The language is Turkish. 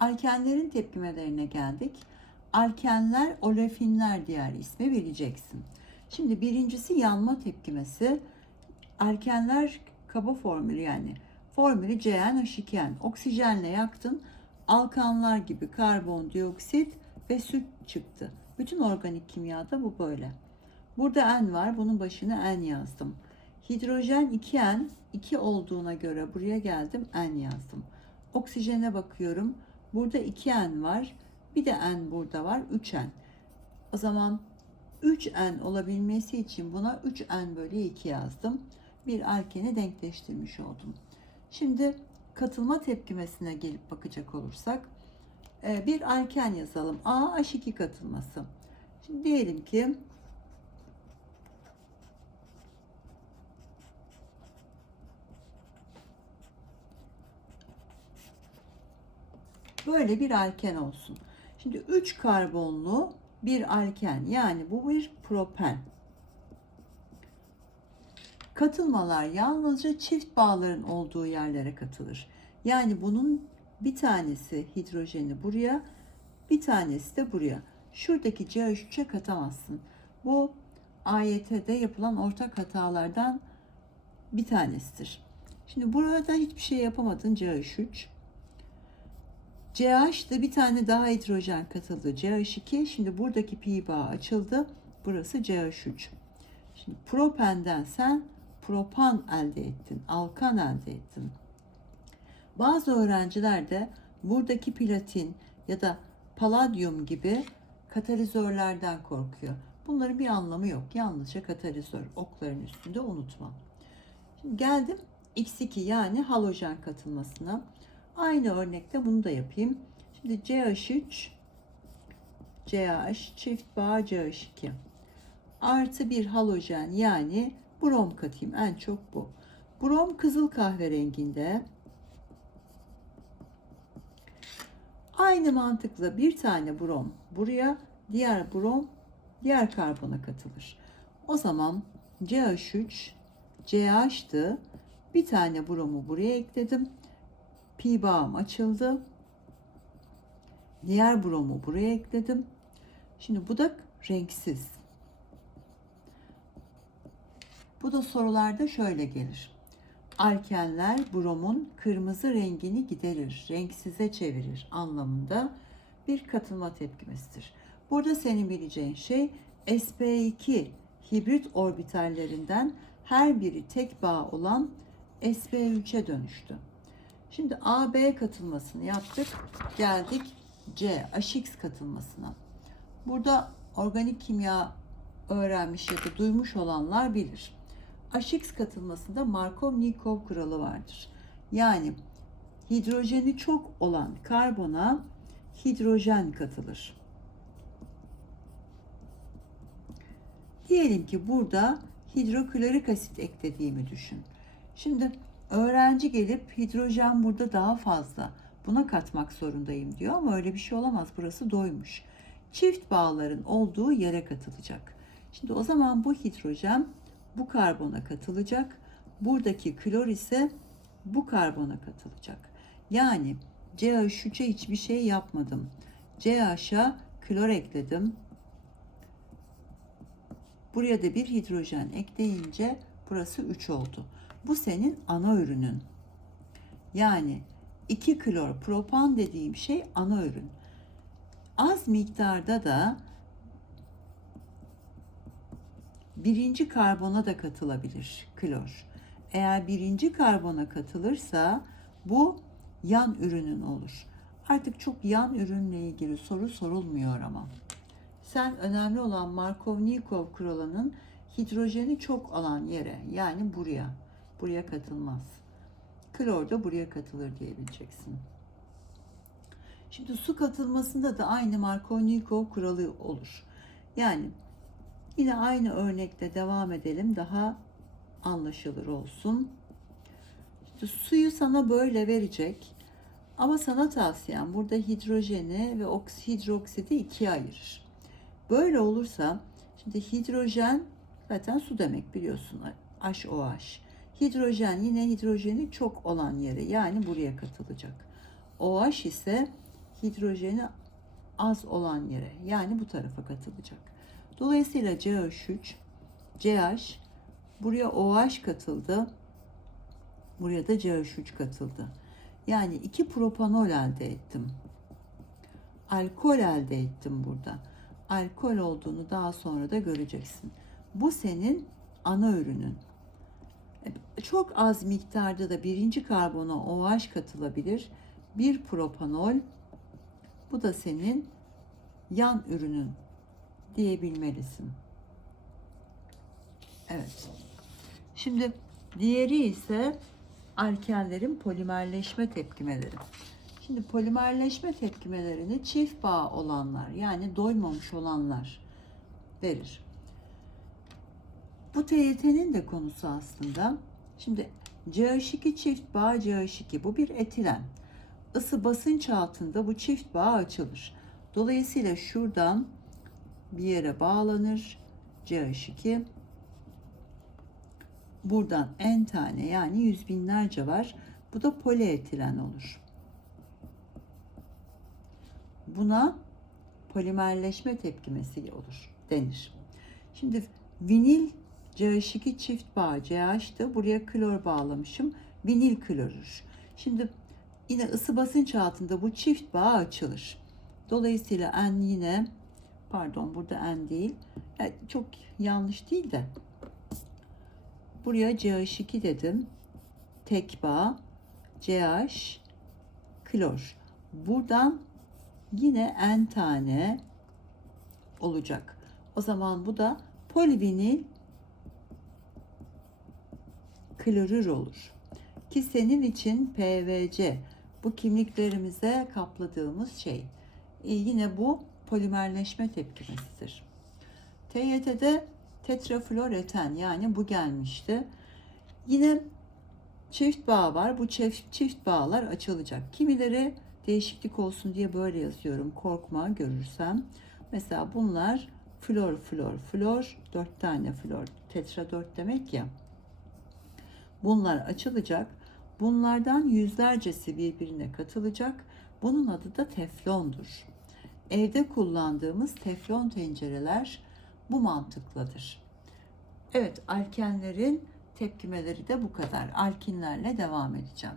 Alkenlerin tepkimelerine geldik. Alkenler olefinler diğer ismi bileceksin. Şimdi birincisi yanma tepkimesi. Alkenler kaba formülü yani. Formülü CnH2n. Oksijenle yaktın. Alkanlar gibi karbondioksit ve süt çıktı. Bütün organik kimyada bu böyle. Burada N var. Bunun başına N yazdım. Hidrojen 2N 2 olduğuna göre buraya geldim N yazdım. Oksijene bakıyorum. Burada 2N var. Bir de N burada var. 3N. O zaman 3N olabilmesi için buna 3N bölü 2 yazdım. Bir alkeni denkleştirmiş oldum. Şimdi katılma tepkimesine gelip bakacak olursak e, bir alken yazalım. A H2 katılması. Şimdi diyelim ki böyle bir alken olsun. Şimdi 3 karbonlu bir alken yani bu bir propen. Katılmalar yalnızca çift bağların olduğu yerlere katılır. Yani bunun bir tanesi hidrojeni buraya, bir tanesi de buraya. Şuradaki CH3'e katamazsın. Bu AYT'de yapılan ortak hatalardan bir tanesidir. Şimdi burada hiçbir şey yapamadın CH3. CH'de bir tane daha hidrojen katıldı. CH2. Şimdi buradaki pi bağı açıldı. Burası CH3. Şimdi propenden sen propan elde ettin. Alkan elde ettin. Bazı öğrenciler de buradaki platin ya da paladyum gibi katalizörlerden korkuyor. Bunların bir anlamı yok. Yalnızca katalizör. Okların üstünde unutma. Şimdi geldim X2 yani halojen katılmasına. Aynı örnekte bunu da yapayım. Şimdi CH3 CH çift bağ CH2 artı bir halojen yani brom katayım en çok bu. Brom kızıl kahverenginde. Aynı mantıkla bir tane brom buraya, diğer brom diğer karbona katılır. O zaman CH3 CH'tı. Bir tane bromu buraya ekledim. Pi bağım açıldı. Diğer bromu buraya ekledim. Şimdi bu da renksiz. Bu da sorularda şöyle gelir. Alkenler bromun kırmızı rengini giderir, renksize çevirir anlamında bir katılma tepkimesidir. Burada senin bileceğin şey sp2 hibrit orbitallerinden her biri tek bağ olan sp3'e dönüştü. Şimdi AB katılmasını yaptık. Geldik C, HX katılmasına. Burada organik kimya öğrenmiş ya da duymuş olanlar bilir. HX katılmasında Markov-Nikov kuralı vardır. Yani hidrojeni çok olan karbona hidrojen katılır. Diyelim ki burada hidroklorik asit eklediğimi düşün. Şimdi öğrenci gelip hidrojen burada daha fazla buna katmak zorundayım diyor ama öyle bir şey olamaz. Burası doymuş. Çift bağların olduğu yere katılacak. Şimdi o zaman bu hidrojen bu karbona katılacak. Buradaki klor ise bu karbona katılacak. Yani CH3'e hiçbir şey yapmadım. CH'a klor ekledim. Buraya da bir hidrojen ekleyince burası 3 oldu. Bu senin ana ürünün. Yani 2 klor propan dediğim şey ana ürün. Az miktarda da birinci karbona da katılabilir klor. Eğer birinci karbona katılırsa bu yan ürünün olur. Artık çok yan ürünle ilgili soru sorulmuyor ama. Sen önemli olan Markov-Nikov kuralının hidrojeni çok alan yere yani buraya, buraya katılmaz. Klor da buraya katılır diyebileceksin. Şimdi su katılmasında da aynı Markov-Nikov kuralı olur. Yani Yine aynı örnekte devam edelim. Daha anlaşılır olsun. İşte suyu sana böyle verecek. Ama sana tavsiyem burada hidrojeni ve hidroksidi ikiye ayırır. Böyle olursa şimdi hidrojen zaten su demek biliyorsun HOH. Hidrojen yine hidrojeni çok olan yere yani buraya katılacak. OH ise hidrojeni az olan yere yani bu tarafa katılacak. Dolayısıyla CH3, CH buraya OH katıldı. Buraya da CH3 katıldı. Yani iki propanol elde ettim. Alkol elde ettim burada. Alkol olduğunu daha sonra da göreceksin. Bu senin ana ürünün. Çok az miktarda da birinci karbona OH katılabilir. Bir propanol bu da senin yan ürünün diyebilmelisin. Evet. Şimdi diğeri ise alkenlerin polimerleşme tepkimeleri. Şimdi polimerleşme tepkimelerini çift bağ olanlar yani doymamış olanlar verir. Bu TYT'nin de konusu aslında. Şimdi CH2 çift bağ CH2 bu bir etilen. Isı basınç altında bu çift bağ açılır. Dolayısıyla şuradan bir yere bağlanır CH2. Buradan n tane yani yüz binlerce var. Bu da polietilen olur. Buna polimerleşme tepkimesi olur denir. Şimdi vinil CH2 çift bağ CH'tı. Buraya klor bağlamışım. Vinil klorür. Şimdi yine ısı basınç altında bu çift bağ açılır. Dolayısıyla N yine pardon burada N değil. Yani çok yanlış değil de buraya CH2 dedim. Tek bağ CH klor. Buradan yine N tane olacak. O zaman bu da polivinil klorür olur. Ki senin için PVC bu kimliklerimize kapladığımız şey. E, yine bu polimerleşme tepkimesidir. TYT'de tetrafluoreten yani bu gelmişti. Yine çift bağ var. Bu çift, çift bağlar açılacak. Kimileri değişiklik olsun diye böyle yazıyorum. Korkma görürsem. Mesela bunlar flor flor flor dört tane flor tetra dört demek ya. Bunlar açılacak. Bunlardan yüzlercesi birbirine katılacak. Bunun adı da teflondur. Evde kullandığımız teflon tencereler bu mantıkladır. Evet, alkenlerin tepkimeleri de bu kadar. Alkinlerle devam edeceğim.